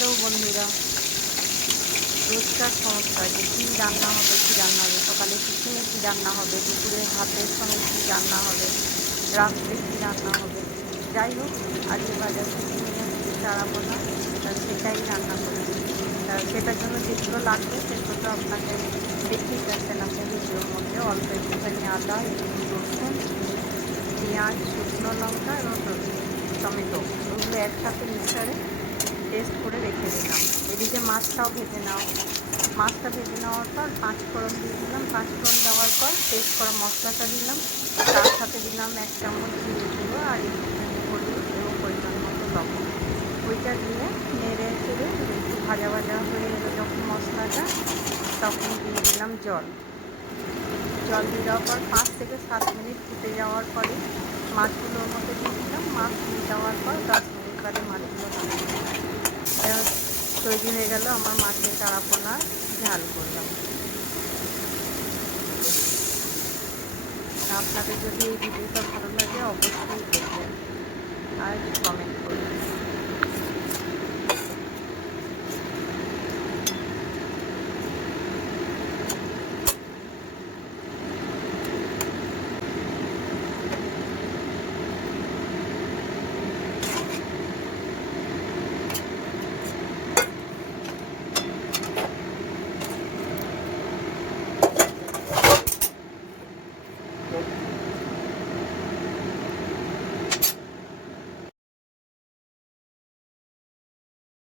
Hello বন্ধুরা, রোজকার সমস্যা যে কী রান্না হবে সকালে টিফিনে কী রান্না হবে, দুপুরে ভাতের সঙ্গে কী রান্না হবে, রাত্রে কী রান্না হবে। যাই হোক, আজকে বাজার থেকে নিয়ে এসেছি চারাপোনা, সেটাই রান্না করছি। সেটার জন্য যেগুলো লাগবে সেগুলো তো আপনাকে দেখতেই পাচ্ছেন আপনি ভিডিওর মধ্যে। অল্প একটুখানি আদা, একটু রসুন, পেঁয়াজ, শুকনো লঙ্কা এবং টমেটো, ওগুলো একসাথে মিক্সারে পেস্ট করে রেখে দিলাম। এদিকে মাছটা ভেজে নেওয়ার পর 5 ফোড়ন দিয়ে দিলাম। 5 ফোড়ন দেওয়ার পর পেস্ট করা মশলাটা দিলাম, তার সাথে দিলাম 1 চামচ জিরে গুঁড়ো আর একটুখানি হলুদ এবং পরিমাণ মতো লবণ। ওইটা দিয়ে নেড়ে চেড়ে একটু ভাজা ভাজা হয়ে এলো যখন মশলাটা, তখন দিয়ে দিলাম জল দিয়ে দেওয়ার পর 5 থেকে 7 মিনিট ফুটে যাওয়ার পরে মাছগুলো ওর মধ্যে দিয়ে দিলাম। মাছ দিয়ে দেওয়ার পর 10 মিনিট বাদে মাছগুলো নামিয়ে দিলাম। তৈরি হয়ে গেল আমার মাছের চারাপোনা ঝাল করলাম। আপনাদের যদি এই ভিডিওটা ভালো লাগে অবশ্যই